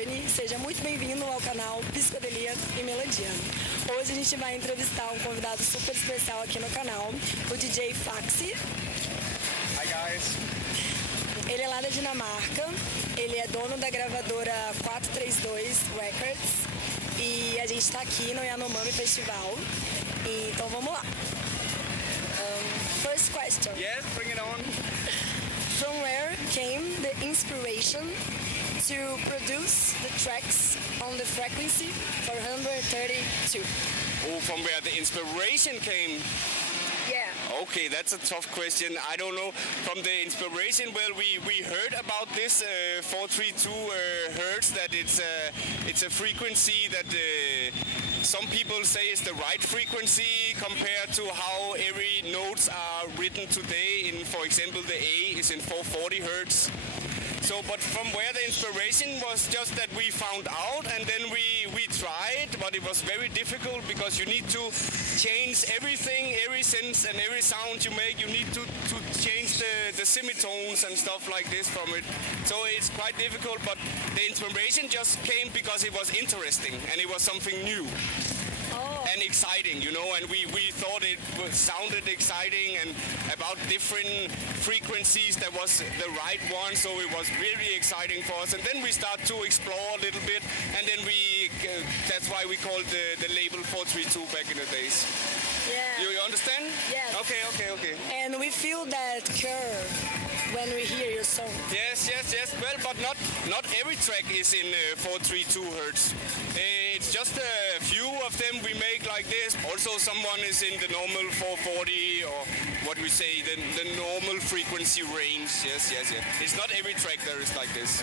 Dani, seja muito bem-vindo ao canal Psicodelia Melodia. Hoje a gente vai entrevistar um convidado super especial aqui no canal, o DJ Phaxe. Hi guys! Ele é lá da Dinamarca, ele é dono da gravadora 432 Records e a gente está aqui no Yanomami Festival. Então vamos lá. First question. Yes, bring it on. From where came the inspiration to produce the tracks on the frequency 432? Oh, from where the inspiration came? Yeah. Okay, that's a tough question. I don't know. From the inspiration, well, we heard about this 432 hertz, that it's a frequency that some people say is the right frequency compared to how every notes are written today. In, for example, the A is in 440 hertz. So, but from where the inspiration was just that we found out, and then we tried, but it was very difficult because you need to change everything, every sense and every sound you make. You need to change the semitones and stuff like this from it. So it's quite difficult, but the inspiration just came because it was interesting and it was something new. And exciting, you know, and we thought it sounded exciting and about different frequencies that was the right one, so it was really exciting for us. And then we start to explore a little bit, and then that's why we called the label 432 back in the days. Yeah. You understand? Yes. Okay. And we feel that curve when we hear your song. Yes. Well, but not every track is in 432 hertz. It's just a few of them we make like this. Also, someone is in the normal 440 or what we say, the normal frequency range. Yes. It's not every track there is like this.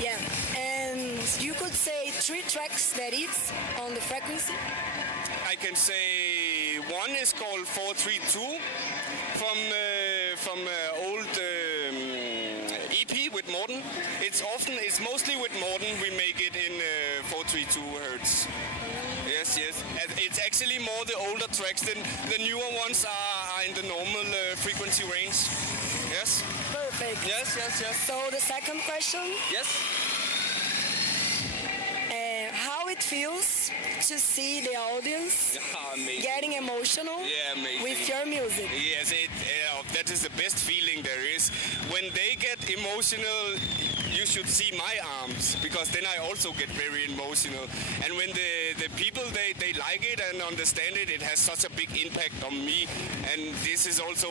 Yeah. And you could say 3 tracks that it's on the frequency? I can say one is called 432 from old EP with Morten. It's mostly with Morten we make it in 432 hertz. Yes. And it's actually more the older tracks than the newer ones are in the normal frequency range. Yes. Perfect. Yes. So the second question. Yes. How it feels to see the audience getting emotional with your music. Yes, that is the best feeling there is. When they get emotional, you should see my arms, because then I also get very emotional. And when the people, they like it and understand it, it has such a big impact on me. And this is also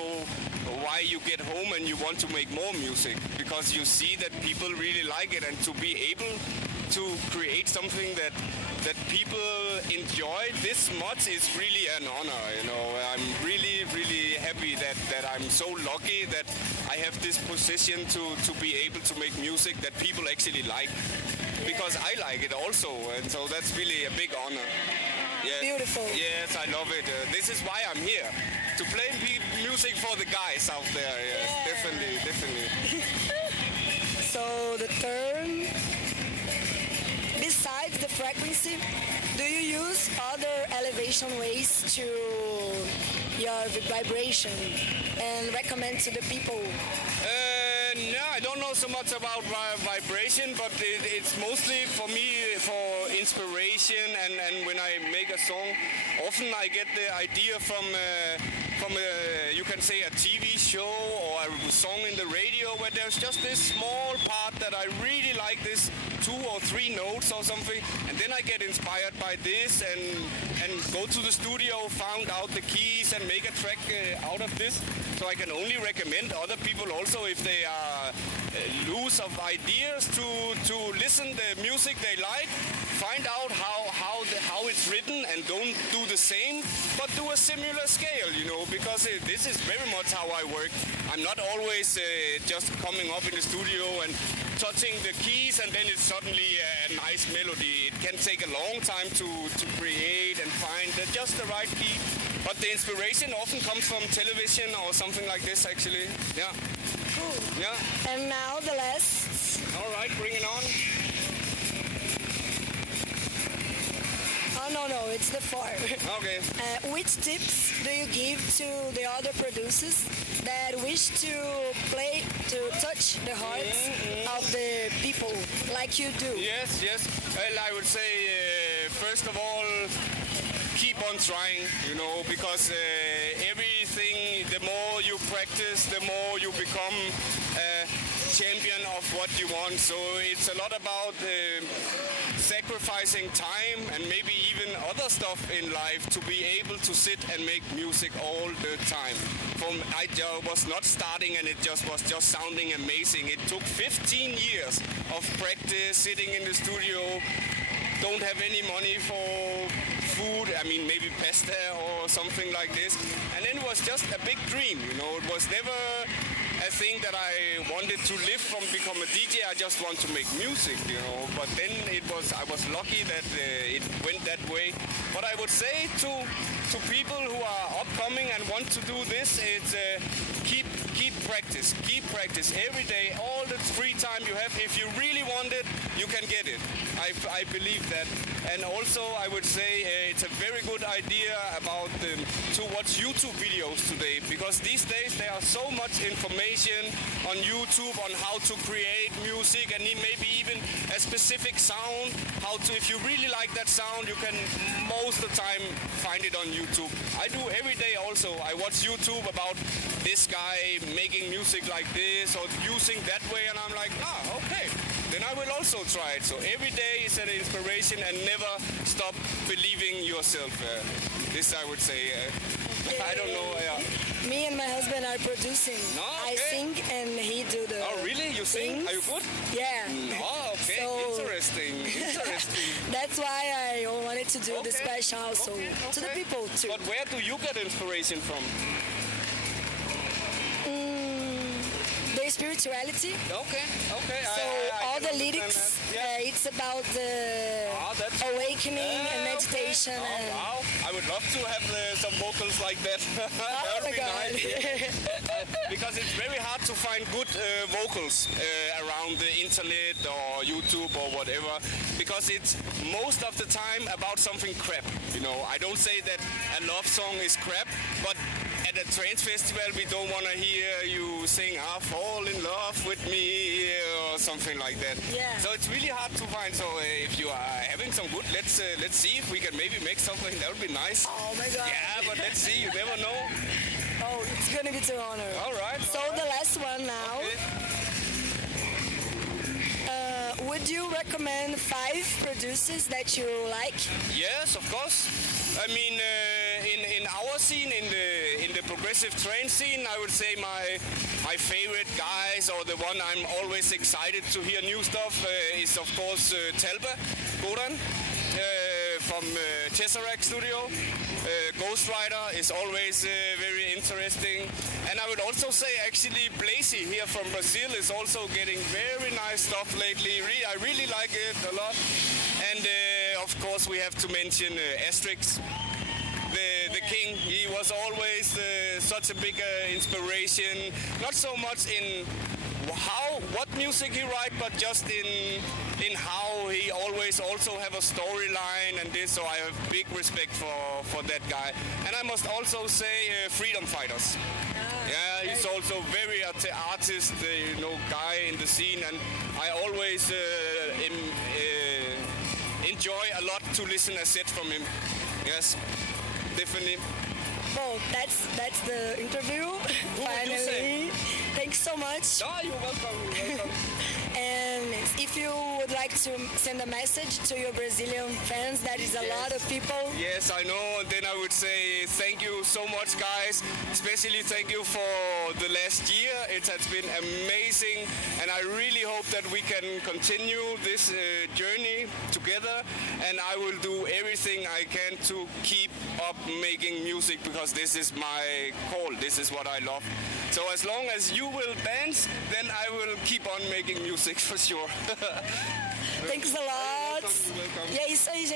why you get home and you want to make more music, because you see that people really like it, and to be able to create something that people enjoy this much is really an honor, you know. I'm really happy that I'm so lucky that I have this position to be able to make music that people actually like, because I like it also, and so that's really a big honor. Yes. Beautiful. Yes, I love it. This is why I'm here, to play music for the guys out there. Yes, Yeah. Definitely. So the third, besides the frequency, do you use other elevation ways to your vibration and recommend to the people? No, I don't know so much about vibration, but it's mostly for me for inspiration, and when I make a song, often I get the idea from you can say a TV show or a song in the radio, where there's just this small part that I really like, this 2 or 3 notes or something, and then I get inspired by this and go to the studio, found out the keys and make a track out of this. So I can only recommend other people also, if they are loose of ideas, to listen the music they like, find out how it's written, and don't do the same, but do a similar scale, you know, because this is very much how I work. I'm not always just coming up in the studio and touching the keys and then it's suddenly a nice melody. It can take a long time to create and find just the right key. But the inspiration often comes from television or something like this, actually. Yeah. Cool. Yeah. And now the last. All right, bring it on. No, it's the 4. Okay. Which tips do you give to the other producers that wish to touch the hearts of the people like you do? Yes. Well, I would say, first of all, keep on trying, because everything, the more you practice, the more you become a champion of what you want. So it's a lot about sacrificing time and maybe even other stuff in life to be able to sit and make music all the time. I was not starting and it was just sounding amazing. It took 15 years of practice, sitting in the studio, don't have any money for food, maybe pasta or something like this. And then it was just a big dream, It was never a thing that I wanted to live from, become a DJ. I just want to make music, But then I was lucky that it went that way. What I would say to people who are upcoming and want to do this is keep practice every day, all the free time you have. If you really want it, you can get it. I believe that. And also I would say it's a very good idea about to watch YouTube videos today, because these days there are so much information on YouTube on how to create music and maybe even a specific sound. If you really like that sound, you can most of the time find it on YouTube. I do every day also. I watch YouTube about this guy making music like this or using that way, and I'm like, okay, then I will also try it. So every day is an inspiration and never stop believing yourself. This I would say. I don't know. Me and my husband are producing. No, okay. I sing and he do the. Oh, really? You sing? things. Are you good? Yeah. Oh, okay. So, Interesting. That's why I wanted to do the special also to the people too. But where do you get inspiration from? The spirituality. Okay. So all the lyrics, it's about the awakening and meditation. Wow! I would love to have some vocals like that. That would be nice. Because it's very hard to find good vocals around the internet or YouTube or whatever. Because it's most of the time about something crap. I don't say that a love song is crap, but at a trance festival, we don't want to hear you sing "Fall in love with me" or something like that. Yeah. So it's really hard to find. So if you are having some good, let's see if we can maybe make something. That would be nice. Oh my God. Yeah, but let's see. You never know. Oh, it's gonna be to honor. All right. So the last one now. Okay. Would you recommend 5 producers that you like? Yes, of course. In our scene, in the progressive trance scene, I would say my favorite guys, or the one I'm always excited to hear new stuff, is of course Talba Goran from Tesseract Studio. Ghost Rider is always very interesting. And I would also say actually Blazy here from Brazil is also getting very nice stuff lately. I really like it a lot. And of course we have to mention Asterix, the king. He was always such a big inspiration, not so much in what music he write, but just in how he always also have a storyline and this. So I have big respect for that guy. And I must also say Freedom Fighters. Yeah, he's also very artist, guy in the scene, and I always enjoy a lot to listen a set from him. Yes, definitely. Well, that's the interview. Finally. Thanks so much. Oh, you're welcome. And if you would like to send a message to your Brazilian fans, that is a lot of people. Yes, I know. And then I would say thank you so much, guys. Especially thank you for the last year. It has been amazing. And I really hope that we can continue this journey together. And I will do everything I can to keep up making music, because this is my call. This is what I love. So as long as you will dance, then I will keep on making music for sure. Thanks a lot. Welcome. E é isso aí, gente.